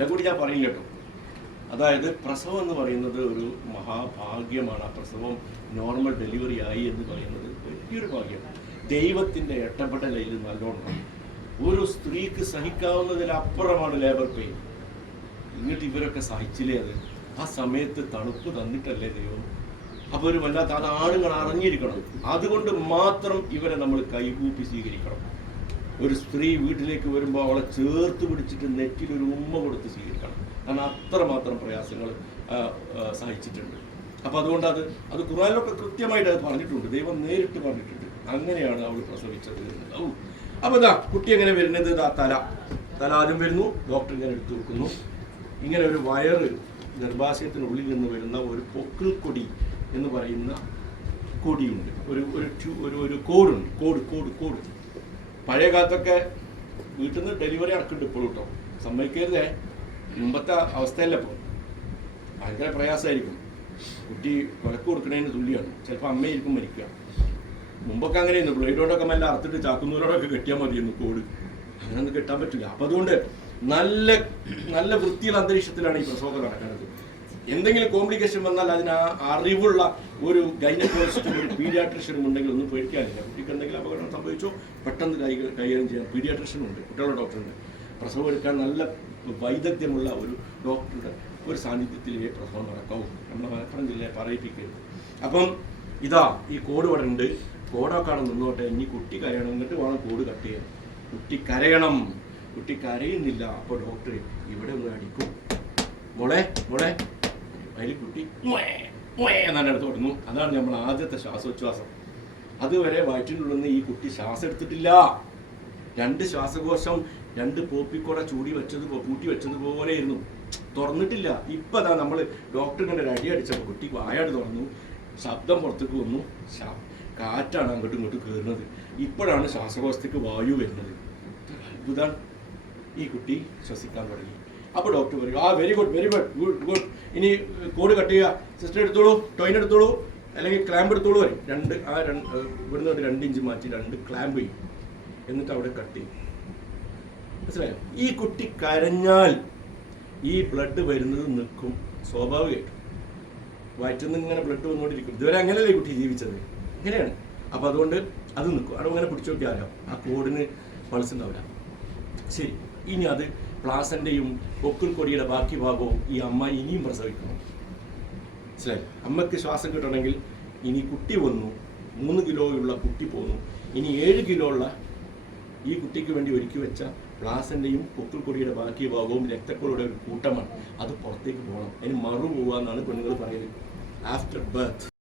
എല്ലാം കൂടി ഞാൻ പറയില്ല കേട്ടോ. അതായത് പ്രസവം എന്ന് പറയുന്നത് ഒരു മഹാഭാഗ്യമാണ്. ആ പ്രസവം നോർമൽ ഡെലിവറി ആയി എന്ന് പറയുന്നത് വലിയൊരു ഭാഗ്യമാണ്. ദൈവത്തിൻ്റെ ഇടപെടലിൽ നല്ലോണം. ഒരു സ്ത്രീക്ക് സഹിക്കാവുന്നതിലപ്പുറമാണ് ലേബർ പെയിൻ. എന്നിട്ട് ഇവരൊക്കെ സഹിച്ചില്ലേ അത്? ആ സമയത്ത് തണുപ്പ് തന്നിട്ടല്ലേ ദൈവം? അപ്പോൾ ഒരു വല്ലാത്ത അത് ആണുങ്ങൾ അറിഞ്ഞിരിക്കണം. അതുകൊണ്ട് മാത്രം ഇവരെ നമ്മൾ കൈകൂപ്പി സ്വീകരിക്കണം. ഒരു സ്ത്രീ വീട്ടിലേക്ക് വരുമ്പോൾ അവളെ ചേർത്ത് പിടിച്ചിട്ട് നെറ്റിലൊരു ഉമ്മ കൊടുത്ത് സ്വീകരിക്കണം. കാരണം അത്രമാത്രം പ്രയാസങ്ങൾ സഹിച്ചിട്ടുണ്ട്. അപ്പോൾ അതുകൊണ്ട് അത് ഖുർആനിലൊക്കെ കൃത്യമായിട്ട് അത് പറഞ്ഞിട്ടുണ്ട്. ദൈവം നേരിട്ട് പറഞ്ഞിട്ടുണ്ട്. അങ്ങനെയാണ് അവൾ പ്രസവിച്ചത്. അപ്പോൾ ഇതാ കുട്ടി എങ്ങനെ വരുന്നത്? ഇതാ തല ആദ്യം വരുന്നു. ഡോക്ടർ ഇങ്ങനെ എടുത്തു വെക്കുന്നു. ഇങ്ങനെ ഒരു വയറ് ഗർഭാശയത്തിനുള്ളിൽ നിന്ന് വരുന്ന ഒരു പൊക്കിൾ കൊടി എന്ന് പറയുന്ന കൊടിയുണ്ട്. ഒരു കോടുണ്ട്. പഴയ കാലത്തൊക്കെ വീട്ടിൽ നിന്ന് ഡെലിവറി നടക്കുന്നുണ്ട് ഇപ്പോഴും കേട്ടോ. സമ്മതിക്കരുതേ, മുമ്പത്തെ അവസ്ഥയല്ല ഇപ്പോൾ. ഭയങ്കര പ്രയാസമായിരിക്കും. കുട്ടി കൊലക്ക് കൊടുക്കണതിന് തുല്യമാണ്. ചിലപ്പോൾ അമ്മയായിരിക്കും മരിക്കുക. മുമ്പൊക്കെ അങ്ങനെയായിരുന്നു. ബ്ലേഡോടൊക്കെ മെല്ലെ അറുത്തിട്ട് ചാക്കുന്നൂരോടൊക്കെ കെട്ടിയാൽ മതിയെന്ന് കോട്. അങ്ങനെയൊന്നും കെട്ടാൻ പറ്റില്ല. അപ്പം അതുകൊണ്ട് നല്ല വൃത്തിയുള്ള അന്തരീക്ഷത്തിലാണ് ഈ പ്രസവമൊക്കെ നടക്കുന്നത്. എന്തെങ്കിലും കോംപ്ലിക്കേഷൻ വന്നാൽ അതിന് അറിവുള്ള ഒരു ഗൈനക്കോളജിസ്റ്റും ഒരു പീഡിയാട്രിഷ്യനും ഉണ്ടെങ്കിൽ ഒന്നും പേടിക്കാനില്ല. കുട്ടിക്ക് എന്തെങ്കിലും അപകടം സംഭവിച്ചോ പെട്ടെന്ന് കൈകാര്യം ചെയ്യാൻ പീഡിയാട്രിഷ്യനുണ്ട്, കുട്ടികളുടെ ഡോക്ടറുണ്ട്. പ്രസവം എടുക്കാൻ നല്ല വൈദഗ്ധ്യമുള്ള ഒരു ഡോക്ടറുടെ ഒരു സാന്നിധ്യത്തിലേ പ്രസവം നടക്കാവൂ. നമ്മുടെ മലപ്പുറം ജില്ലയെ പറയിപ്പിക്കരുത്. അപ്പം ഇതാ ഈ കോഡ് ഇവിടെ ഉണ്ട്. കോടൊക്കെ ആണ് നിന്നോട്ടെ. ഇനി കുട്ടി കരയണം, എന്നിട്ട് വേണം കോഡ് കട്ട് ചെയ്യാൻ. കുട്ടി കരയണം. കുട്ടി കരയുന്നില്ല. അപ്പോൾ ഡോക്ടർ ഇവിടെ ഒന്ന് അടിക്കും. മോളെ അതിൽ കുട്ടി എന്നാണ് അടുത്ത് തുടങ്ങും. അതാണ് നമ്മൾ ആദ്യത്തെ ശ്വാസോച്ഛ്വാസം. അതുവരെ വയറ്റിനുള്ളിൽ നിന്ന് ഈ കുട്ടി ശ്വാസം എടുത്തിട്ടില്ല. 2 ശ്വാസകോശം 2 പോപ്പിക്കോട പൂട്ടി വെച്ചതുപോലെയായിരുന്നു. തുറന്നിട്ടില്ല. ഇപ്പം അതാ നമ്മൾ ഡോക്ടറിങ്ങനെ ഒരു അടി അടിച്ചപ്പോൾ കുട്ടി വായാട് തുറന്നു. ശബ്ദം പുറത്തേക്ക് വന്നു. കാറ്റാണ് അങ്ങോട്ടും ഇങ്ങോട്ടും കയറുന്നത്. ഇപ്പോഴാണ് ശ്വാസകോശത്തേക്ക് വായു വരുന്നത്. അത്ഭുതമാണ്. ഈ കുട്ടി ശ്വസിക്കാൻ തുടങ്ങി. അപ്പോൾ ഡോക്ടർ പറയും, വെരി ഗുഡ്. ഇനി കോഡ് കട്ട് ചെയ്യുക. സിസ്റ്റർ എടുത്തോളൂ, ടോയിൻ എടുത്തോളൂ, അല്ലെങ്കിൽ ക്ലാമ്പ് എടുത്തോളൂ പറയും. ഇവിടുന്ന് 2 ഇഞ്ച് മാറ്റി 2 ക്ലാമ്പ് ചെയ്യും. എന്നിട്ട് അവിടെ കട്ട് ചെയ്യും. മനസ്സിലായോ? ഈ കുട്ടി കരഞ്ഞാൽ ഈ ബ്ലഡ് വരുന്നത് നിൽക്കും. സ്വാഭാവികമായിട്ടും വയറ്റിൽ നിന്ന് ഇങ്ങനെ ബ്ലഡ് വന്നുകൊണ്ടിരിക്കും. ഇതുവരെ അങ്ങനെയല്ലേ ഈ കുട്ടി ജീവിച്ചത്? ഇങ്ങനെയാണ്. അപ്പോൾ അതുകൊണ്ട് അത് നിൽക്കും. അവിടെ അങ്ങനെ പിടിച്ചു നോക്കിയാൽ അറിയാം. ആ കോഡിന് പൾസ് ഉണ്ടാവില്ല. ശരി, ഇനി അത് പ്ലാസൻ്റെയും പൊക്കിൾ കൊടിയുടെ ബാക്കി ഭാഗവും ഈ അമ്മ ഇനിയും പ്രസവിക്കണം. മനസ്സിലായി? അമ്മയ്ക്ക് ശ്വാസം കിട്ടണമെങ്കിൽ ഇനി കുട്ടി വന്നു. 3 കിലോയുള്ള കുട്ടി പോന്നു. ഇനി 7 കിലോ ഉള്ള ഈ കുട്ടിക്ക് വേണ്ടി ഒരുക്കി വെച്ച പ്ലാസൻ്റെയും പൊക്കിൾ കൊടിയുടെ ബാക്കി ഭാഗവും രക്തക്കൊടിയുടെ ഒരു കൂട്ടമാണ്. അത് പുറത്തേക്ക് പോകണം. അതിന് മറു പോകാമെന്നാണ് പെണ്ണുങ്ങൾ പറയുന്നത്. After birth